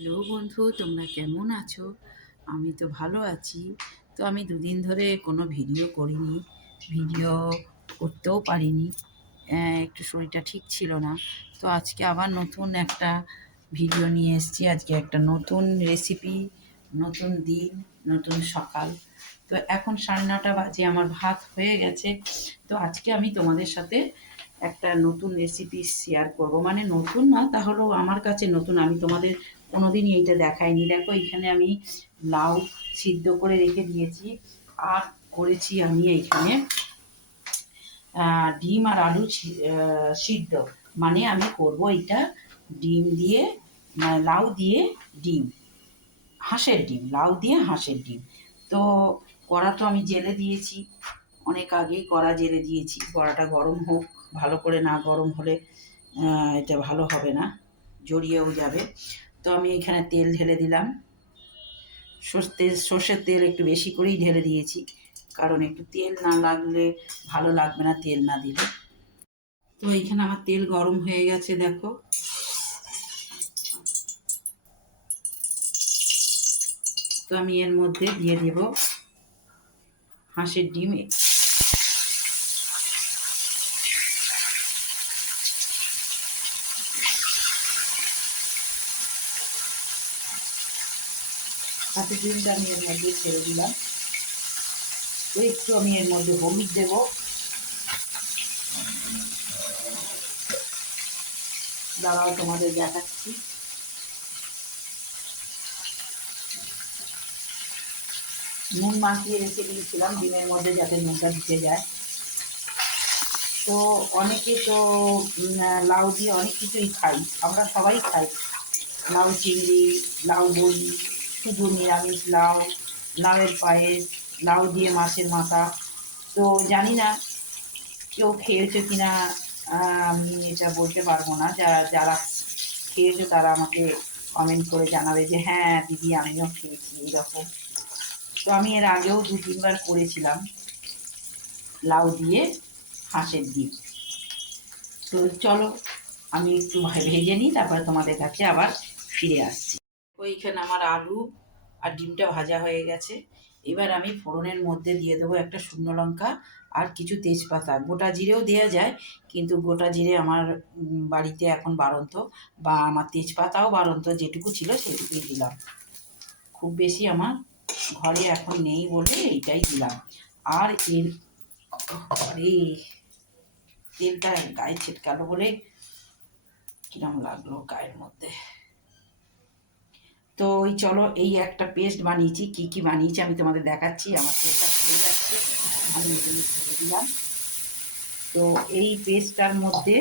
Hello বন্ধু, তোমরা কেমন আছো? আমি তো ভালো আছি। তো আমি দুদিন ধরে কোনো ভিডিও করিনি, ভিডিও করতেও পারিনি। একটু শরীরটা ঠিক ছিল না। তো আজকে আবার নতুন একটা ভিডিও নিয়ে এসেছি। আজকে একটা নতুন রেসিপি, নতুন দিন, নতুন সকাল। তো এখন 9:30 বাজে, আমার ভাত হয়ে গেছে। তো আজকে আমি তোমাদের সাথে একটা নতুন রেসিপি শেয়ার করব, মানে নতুন না, তাহলেও আমার কাছে নতুন। আমি তোমাদের কোনোদিনই এইটা দেখাইনি। দেখো, এখানে আমি লাউ সিদ্ধ করে রেখে দিয়েছি, আর করেছি আমি এইখানে ডিম আর আলু সিদ্ধ। মানে আমি করব এটা ডিম দিয়ে, মানে লাউ দিয়ে ডিম, হাঁসের ডিম, লাউ দিয়ে হাঁসের ডিম। তো কড়া তো আমি জেলে দিয়েছি, অনেক আগেই কড়া জেলে দিয়েছি। কড়াটা গরম হোক, ভালো করে না গরম হলে এটা ভালো হবে না, জড়িয়েও যাবে। তো আমি এখানে তেল ঢেলে দিলাম। সর্ষের তেল একটু বেশি করেই ঢেলে দিয়েছি, কারণ একটু তেল না লাগলে ভালো লাগবে না, তেল না দিলে। তো এইখানে আমার তেল গরম হয়ে গেছে, দেখো। তো আমি এর মধ্যে দিয়ে দেব হাঁসের ডিম। হাঁসের ডিমটা আমি এর মধ্যে ছেড়ে দিলাম। তো একটু আমি এর মধ্যে হলুদ দেব, দাঁড়াও তোমাদের দেখাচ্ছি। নুন মাখিয়ে রেখে দিয়েছিলাম ডিমের মধ্যে, যাতে নুনটা ঢুকে যায়। তো অনেকে তো লাউ দিয়ে অনেক কিছুই খাই, আমরা সবাই খাই। লাউ চিংড়ি, লাউ বড়ি, শুধু নিরামিষ লাউ, লাউয়ের পায়েস, লাউ দিয়ে মাছের মাথা। তো জানি না কেউ খেয়েছে কিনা, আমি এটা বলতে পারবো না। যারা খেয়েছে তারা আমাকে কমেন্ট করে জানাবে যে হ্যাঁ দিদি, আমিও খেয়েছি এইরকম। তো আমি এর আগেও 2-3 বার করেছিলাম লাউ দিয়ে হাঁসের ডিম। তো চলো আমি একটু ভেজে নিই, তারপরে তোমাদের কাছে আবার ফিরে আসছি। ওইখানে আমার আলু আর ডিমটা ভাজা হয়ে গেছে। এবার আমি ফোড়নের মধ্যে দিয়ে দেবো একটা শুকনো লঙ্কা আর কিছু তেজপাতা। গোটা জিরেও দেওয়া যায়, কিন্তু গোটা জিরে আমার বাড়িতে এখন বাড়ন্ত, বা আমার তেজপাতাও বাড়ন্ত, যেটুকু ছিল সেটুকুই দিলাম। খুব বেশি আমার ঘরে এখন নেই বলে এইটাই দিলাম। আর এর তেলটা গায়ে ছিটকালো বলে কিরম লাগলো গায়ের মধ্যে। তো ওই চলো, এই একটা পেস্ট বানিয়েছি। কি কি বানিয়েছি আমি তোমাদের দেখাচ্ছি। আমার তেলটা ফুলে যাচ্ছে, আমি এগুলো ঢেলে দিলাম। তো এই পেস্টটার মধ্যে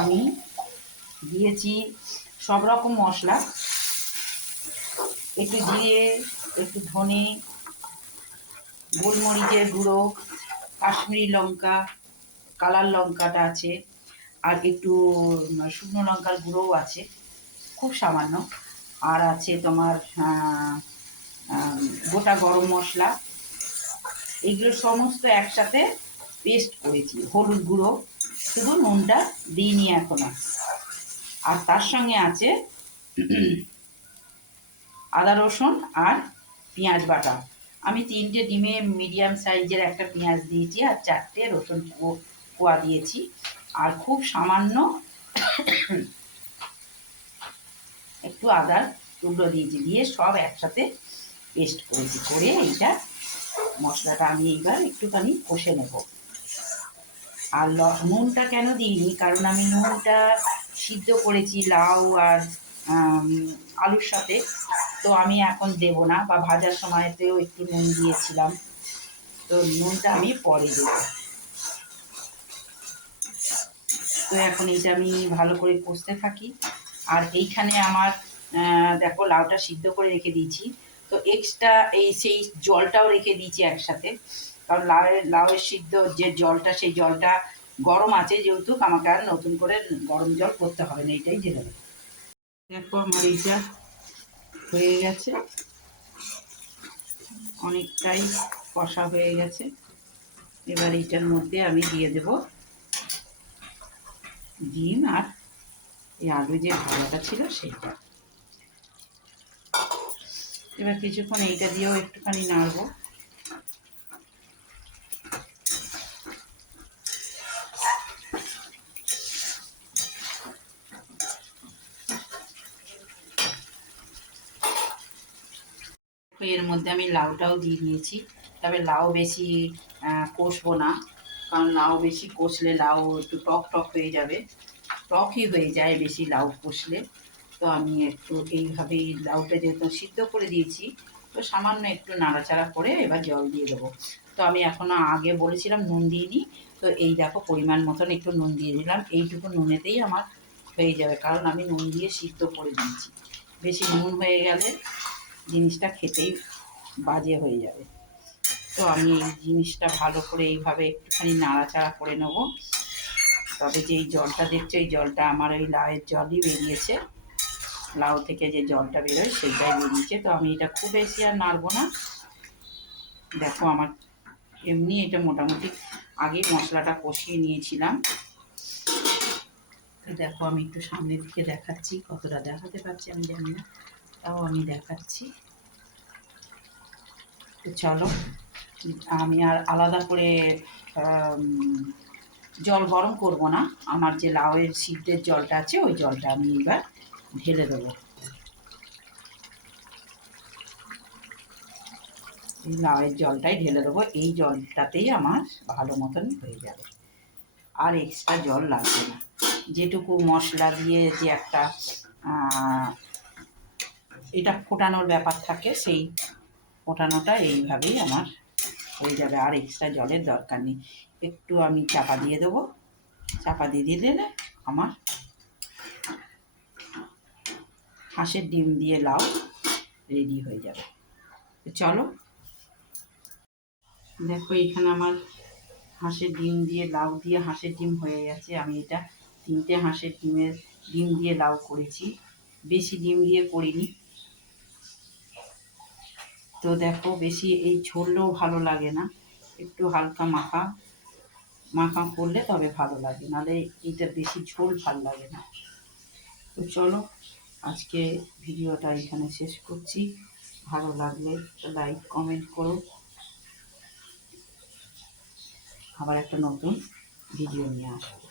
আমি দিয়েছি সব রকম মশলা, একটু জিরে, একটু ধনে, গোলমরিচের গুঁড়ো, কাশ্মীরি লঙ্কা, কালার লঙ্কাটা আছে, আর একটু শুকনো লঙ্কার গুঁড়োও আছে, খুব সামান্য। আর আছে তোমার গোটা গরম মশলা। এইগুলো সমস্ত একসাথে পেস্ট করেছি। হলুদ গুঁড়ো, শুধু নুনটা দিইনি এখনো। আর তার সঙ্গে আছে আদা রসুন আর পেঁয়াজ বাটা। আমি 3টে ডিমে মিডিয়াম সাইজের একটা পেঁয়াজ দিয়েছি, আর 4টে রসুন কোয়া দিয়েছি, আর খুব সামান্য একটু আদার টুকরো দিয়েছি। দিয়ে সব একসাথে পেস্ট করেছি। করে এইটা মশলাটা আমি এইবার একটুখানি কষে নেব। আর নুনটা কেন দিইনি, কারণ আমি নুনটা সিদ্ধ করেছি লাউ আর আলুর সাথে। তো আমি এখন দেব না, বা ভাজার সময়তেও একটু নুন দিয়েছিলাম। তো নুনটা আমি পরে দেব। তো এখন এইটা আমি ভালো করে কষতে থাকি। আর এইখানে আমার দেখো, লাউটা সিদ্ধ করে রেখে দিয়েছি। তো এক্সট্রা সেই জলটাও রেখে দিয়েছি একসাথে, কারণ লাউয়ের সিদ্ধ যে জলটা, সেই জলটা গরম আছে যেহেতু, আমাকে আর নতুন করে গরম জল করতে হবে না, এইটাই জেনে দেবো। দেখো আমার এইটা হয়ে গেছে, অনেকটাই কষা হয়ে গেছে। এবার এইটার মধ্যে আমি দিয়ে দেব ডিম আর এই আলু যে ভাজাটা ছিল সেটা। এবার কিছুক্ষণ এইটা দিয়েও একটুখানি নাড়বো। এর মধ্যে আমি লাউটাও দিয়ে দিয়েছি, তবে লাউ বেশি কষবো না, কারণ লাউ বেশি কষলে লাউ একটু টক টক হয়ে যাবে, টকই হয়ে যায় বেশি লাউ কষলে। তো আমি একটু এইভাবেই লাউটা যেহেতু সিদ্ধ করে দিয়েছি, তো সামান্য একটু নাড়াচাড়া করে এবার জল দিয়ে দেবো। তো আমি এখনও আগে বলেছিলাম নুন দিইনি, তো এই দেখো পরিমাণ মতন একটু নুন দিয়ে দিলাম। এইটুকু নুনেতেই আমার হয়ে যাবে, কারণ আমি নুন দিয়ে সিদ্ধ করে দিয়েছি। বেশি নুন হয়ে গেলে জিনিসটা খেতেই বাজে হয়ে যাবে। তো আমি এই জিনিসটা ভালো করে এইভাবে একটুখানি নাড়াচাড়া করে নেব। তবে যেই জলটা দেখছো এই জলটা আমার ওই লাউয়ের জলই বেরিয়েছে, লাউ থেকে যে জলটা বেরোয় সেইটাই বেরিয়েছে। তো আমি এটা খুব বেশি আর নাড়বো না। দেখো আমার এমনি এটা মোটামুটি আগে মশলাটা কষিয়ে নিয়েছিলাম। দেখো আমি একটু সামনের দিকে দেখাচ্ছি, কতটা দেখাতে পারছি আমি জানি না, তাও আমি দেখাচ্ছি। তো চলো, আমি আর আলাদা করে জল গরম করব না। আমার যে লাউয়ের সিদ্ধের জলটা আছে ওই জলটা আমি এবার ঢেলে দেবো। এই লাউয়ের জলটাই ঢেলে দেবো, এই জলটাতেই আমার ভালো মতন হয়ে যাবে, আর এক্সট্রা জল লাগবে না। যেটুকু মশলা দিয়ে যে একটা এটা ফোটানোর ব্যাপার থাকে, সেই ফোটানোটা এইভাবেই আমার হয়ে যাবে, আর এক্সট্রা জলের দরকার নেই। একটু আমি চাপা দিয়ে দেবো, চাপা দিয়ে দিলে আমার হাঁসের ডিম দিয়ে লাউ রেডি হয়ে যাবে। তো চলো, দেখো এখানে আমার হাঁসের ডিম দিয়ে লাউ দিয়ে হাঁসের ডিম হয়ে গেছে। আমি এটা 3টে হাঁসের ডিম দিয়ে লাউ করেছি, বেশি ডিম দিয়ে করিনি। তো দেখো বেশি এই ঝোললেও ভালো লাগে না, একটু হালকা মাখা মাখা করলে তবে ভালো লাগে, নাহলে এইটা বেশি ঝোল ভালো লাগে না। তো চলো, আজকে ভিডিওটা এখানে শেষ করছি। ভালো লাগলে লাইক কমেন্ট করো, আবার একটা নতুন ভিডিও নিয়ে আসবো।